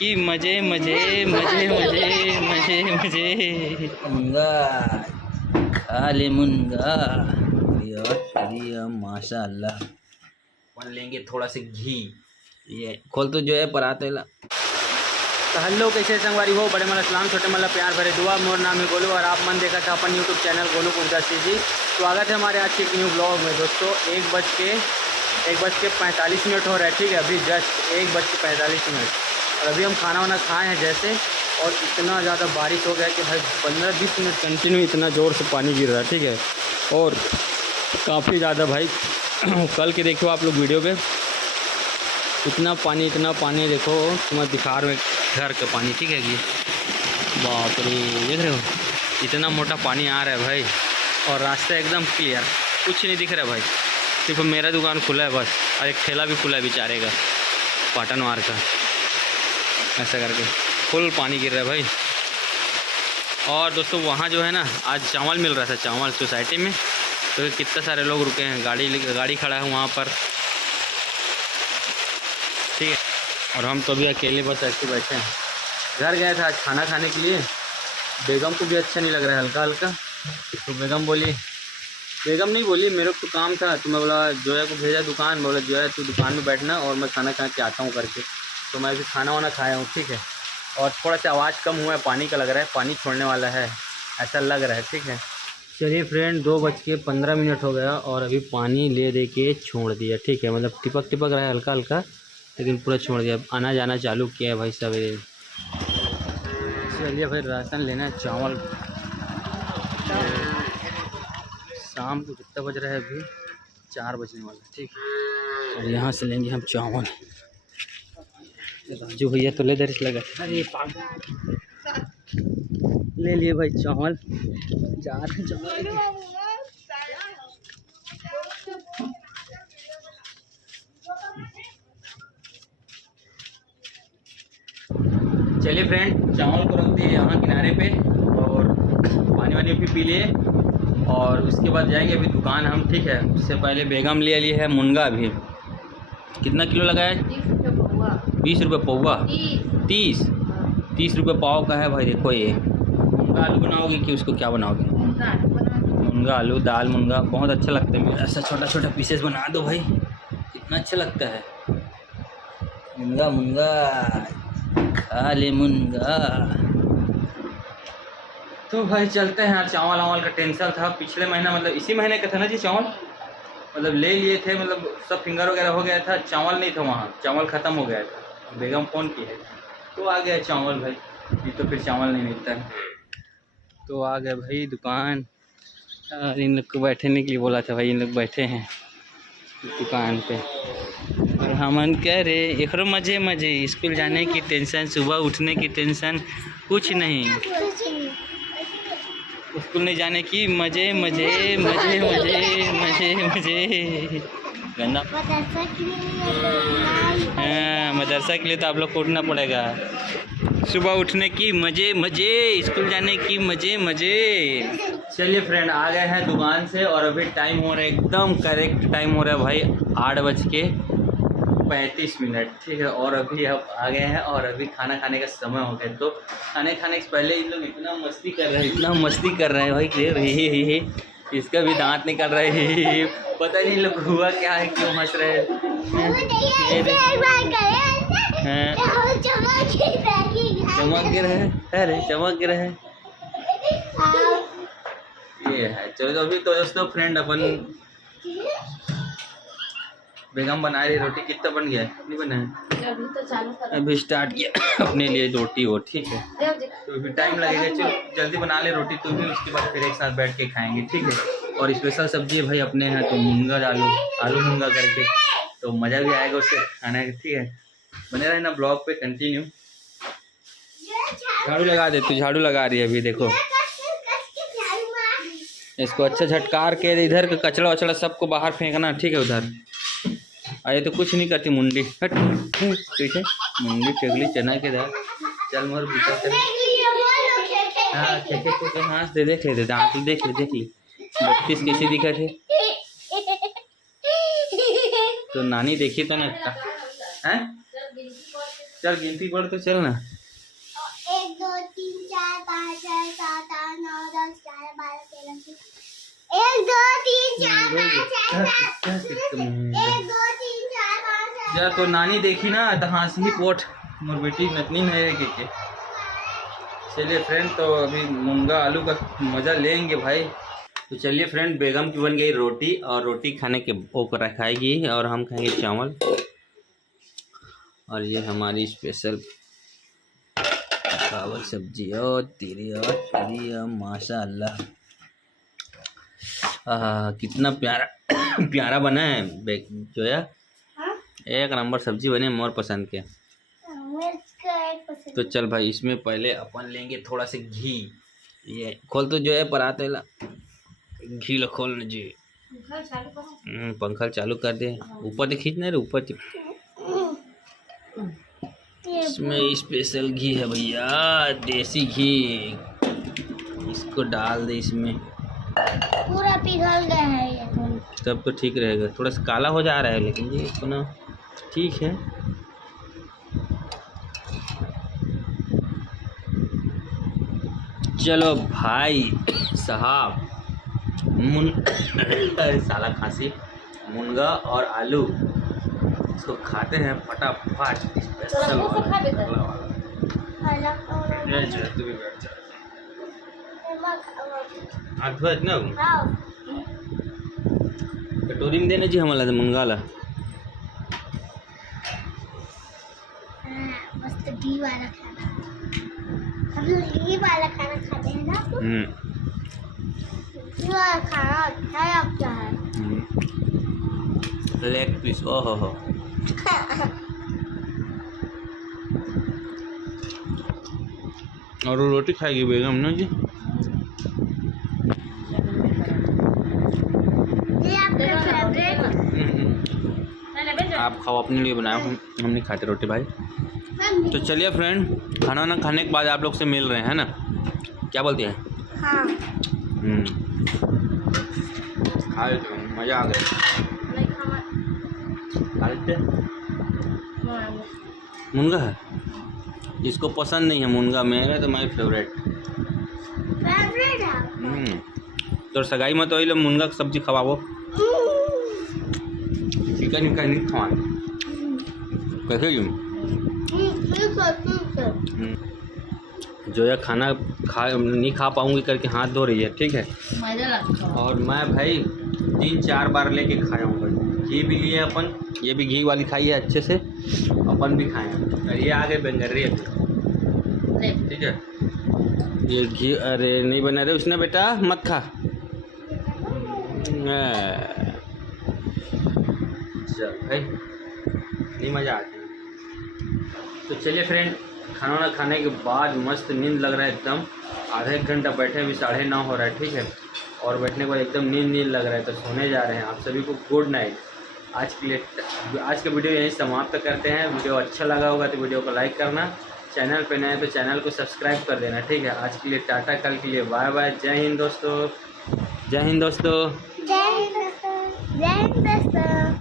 कि मजे मजे मजे मजे मजे मजे मुनगा खा ले मुनगा माशाल्लाह। बन लेंगे थोड़ा सा घी, ये खोल तो जो है पराते ला। तो हेलो कैसे संगवारी हो, बड़े मला सलाम, छोटे मला प्यार भरे दुआ। मोर नाम है गोलू और आप मन देखा था अपन यूट्यूब चैनल गोलू गुरदासी जी। स्वागत है हमारे आज के एक न्यू ब्लॉग में। दोस्तों 1:45 हो रहा है, ठीक है। अभी जस्ट 1:45 और अभी हम खाना वाना खाए हैं जैसे, और इतना ज़्यादा बारिश हो गया कि भाई 15-20 मिनट कंटिन्यू इतना ज़ोर से पानी गिर रहा है, ठीक है। और काफ़ी ज़्यादा भाई कल के देखो आप लोग वीडियो पे, इतना पानी देखो, तुम्हें दिखा रहा हूँ घर का पानी, ठीक है। ये बाप रे, देख रहे हो इतना मोटा पानी आ रहा है भाई, और रास्ता एकदम क्लियर, कुछ नहीं दिख रहा है भाई। सिर्फ मेरा दुकान खुला है बस, और एक ठेला भी खुला है बेचारे का, पाटन मार का, ऐसा करके फुल पानी गिर रहा है भाई। और दोस्तों वहाँ जो है ना, आज चावल मिल रहा था, चावल सोसाइटी में, तो कितने सारे लोग रुके हैं, गाड़ी खड़ा है वहाँ पर, ठीक है। और हम तो अभी अकेले बस ऐसे बैठे हैं। घर गया था आज खाना खाने के लिए, बेगम को भी अच्छा नहीं लग रहा है हल्का हल्का, तो बेगम नहीं बोली, मेरे को तो काम था, तो मैं बोला जोया को भेजा दुकान, बोला जोया तू दुकान में बैठना और मैं खाना खा के आता हूँ करके। तो मैं भी खाना वाना खाया हूँ, ठीक है। और थोड़ा सा आवाज़ कम हुआ है, पानी का लग रहा है, पानी छोड़ने वाला है ऐसा लग रहा है, ठीक है। चलिए फ्रेंड, 2:15 हो गया और अभी पानी ले दे के छोड़ दिया, ठीक है। मतलब टिपक रहा है हल्का हल्का, लेकिन पूरा छोड़ दिया। आना जाना चालू किया है भाई सवेरे। चलिए भाई राशन लेना है, चावल। शाम को कितना बज रहा है अभी, 4 बजने वाला, ठीक है। और यहाँ से लेंगे हम चावल। राजू भैया तो लेदर लगा, अरे ले लिए भाई चावल, जा रहे चावल। चलिए फ्रेंड, चावल को रख दिए यहाँ किनारे पे, और पानी वानी भी पी लिए, और उसके बाद जाएंगे अभी दुकान हम, ठीक है। उससे पहले बेगम ले ली है मुनगा। अभी कितना किलो लगा है? 20 रुपये पौवा, 30 रुपये पाव का है भाई। देखो ये मुनगा आलू बनाओगे कि उसको क्या बनाओगे? मुनगा आलू दाल मुनगा बहुत अच्छा लगता है, ऐसा छोटा छोटा पीसेस बना दो भाई, कितना अच्छा लगता है। मुनगा खा ले मुनगा। तो भाई चलते हैं। चावल वावल का टेंशन था पिछले महीना, मतलब इसी महीने का था ना जी चावल, मतलब ले लिए थे, मतलब सब फिंगर वगैरह हो गया था, चावल नहीं था वहाँ, चावल ख़त्म हो गया था। बेगम फ़ोन की है तो आ गया चावल भाई, नहीं तो फिर चावल नहीं मिलता है। तो आ गए भाई दुकान, और इन लोग को बैठने के लिए बोला था भाई, इन लोग बैठे हैं दुकान पे। और हमन कह रहे एकरो मजे मजे, स्कूल जाने की टेंशन, सुबह उठने की टेंशन कुछ नहीं, स्कूल नहीं जाने की मजे मजे मजे मजे मजे मजे। गंदा हाँ, मदरसा के लिए तो आप लोग को उठना पड़ेगा। सुबह उठने की मजे मजे, स्कूल जाने की मजे मजे। चलिए फ्रेंड, आ गए हैं दुकान से, और अभी टाइम हो रहा है एकदम करेक्ट टाइम हो रहा है भाई, 8:35, ठीक है। और अभी अब आ गए हैं, और अभी खाना खाने का समय हो गया। तो खाने से पहले इन लोग इतना मस्ती कर रहे हैं भाई, हे इसका भी दांत निकल रहे हैं, पता नहीं लोग हुआ क्या है, क्यों हंस रहे हैं। चमक गिर है, अरे चमक गिर है, ये है। चलो अभी तो दोस्तों फ्रेंड, अपन बेगम बना रही रोटी, कितना बन गया है? नहीं बना है अभी, स्टार्ट किया अपने लिए रोटी हो, ठीक है। तो अभी टाइम लगेगा, चलो जल्दी बना ले रोटी तू भी, उसके बाद फिर एक साथ बैठ के खाएंगे, ठीक है। और स्पेशल सब्जी भाई अपने हैं, तो मुनगा आलू मुनगा करके, तो मज़ा भी आएगा उससे खाने का, ठीक है। बने रहे ना ब्लॉग पे कंटिन्यू। झाड़ू लगा दे, तू झाड़ू लगा रही है अभी, देखो इसको अच्छा झटकार के इधर का कचरा वचड़ा सबको बाहर फेंकना, ठीक है। उधर अरे तो कुछ नहीं करती मुंडी, हट ठीक है, मुंडी फेंक ली चना के दाल, चल मोर बेटा चल। हाँ खेके हाथ दे, देख ले दांत देख ले 32 कैसे दिखा थे, तो नानी देखी तो ना है। चल गिनती पढ़ तो चल ना। 1 2 3 4 5 6 7 8 9 10 11 12 13 1 2 3 4 5 6 7 1 2 3 4 5 6 जा तो नानी देखी ना तो हंसी पोट मोर बेटी नतनी है के। चलिए फ्रेंड, तो अभी मूंगा आलू का मज़ा लेंगे भाई। तो चलिए फ्रेंड, बेगम की बन गई रोटी और रोटी खाने के ऊपर खाएगी और हम खाएंगे चावल। और ये हमारी स्पेशल चावल सब्जी और तेरी माशाअल्लाह। कितना प्यारा प्यारा बना है जोया। एक नंबर सब्जी बने, मोर पसंद के। तो चल भाई, इसमें पहले अपन लेंगे थोड़ा सा घी। ये खोल तो जो है पराते ला घी ला खोल ना जी। पंखा चालू कर दे, ऊपर से खींच नहीं रे, ऊपर से। इसमें स्पेशल घी है भैया, देसी घी। इसको डाल दे इसमें, पूरा पिघल गया है ये तो। तब तो ठीक रहेगा। थोड़ा सा काला हो जा रहा है लेकिन ये इतना ठीक है। चलो भाई साहब, साला खांसी। मुनगा और आलू इसको खाते हैं फटाफट। स्पेशल कटोरी में देना जी हमारा मुनगा ला। मस्त घी वाला खाना, हम लोग घी वाला खाना खाते हैं ना। घी वाला खाना अच्छा लगता है। लेग पीस, ओहो हो। और रोटी खाएगी बेगम ना जी। ये आपका फेवरेट। आप खाओ, अपने लिए बनाओ, हम नहीं खाते रोटी भाई। तो चलिए फ्रेंड, खाना वाना खाने के बाद आप लोग से मिल रहे हैं ना, क्या बोलते हैं? हाँ। खाए तो मज़ा आ गया। मुनगा है, इसको पसंद नहीं है मुनगा, मेरा तो माई फेवरेट है। तो सगाई में तो ये लोग मुनगा की सब्जी खवाओ, चिकन विकन नहीं खवा। कैसे यूँ जोया खाना नहीं खा पाऊंगी करके हाथ धो रही है, ठीक है। और मैं भाई 3-4 बार लेके खाया हूँ भाई। घी भी लिए अपन, ये भी घी वाली खाई है अच्छे से, अपन भी खाए हैं। और ये आगे बेंगर्री है, ठीक है। ये घी, अरे नहीं बना रहे उसने बेटा, मत खा। चल भाई, नहीं मज़ा आती। तो चलिए फ्रेंड, खाना वाना खाने के बाद मस्त नींद लग रहा है एकदम। आधा एक घंटा बैठे, अभी 9:30 हो रहा है, ठीक है। और बैठने के बाद एकदम नींद लग रहा है, तो सोने जा रहे हैं। आप सभी को गुड नाइट। आज का वीडियो यहीं समाप्त करते हैं। वीडियो अच्छा लगा होगा तो वीडियो को लाइक करना, चैनल पे नए तो चैनल को सब्सक्राइब कर देना, ठीक है। आज के लिए टाटा, कल के लिए बाय बाय। जय हिंद दोस्तों, जय हिंद दोस्तों, जय हिंद दोस्तों, जय हिंद।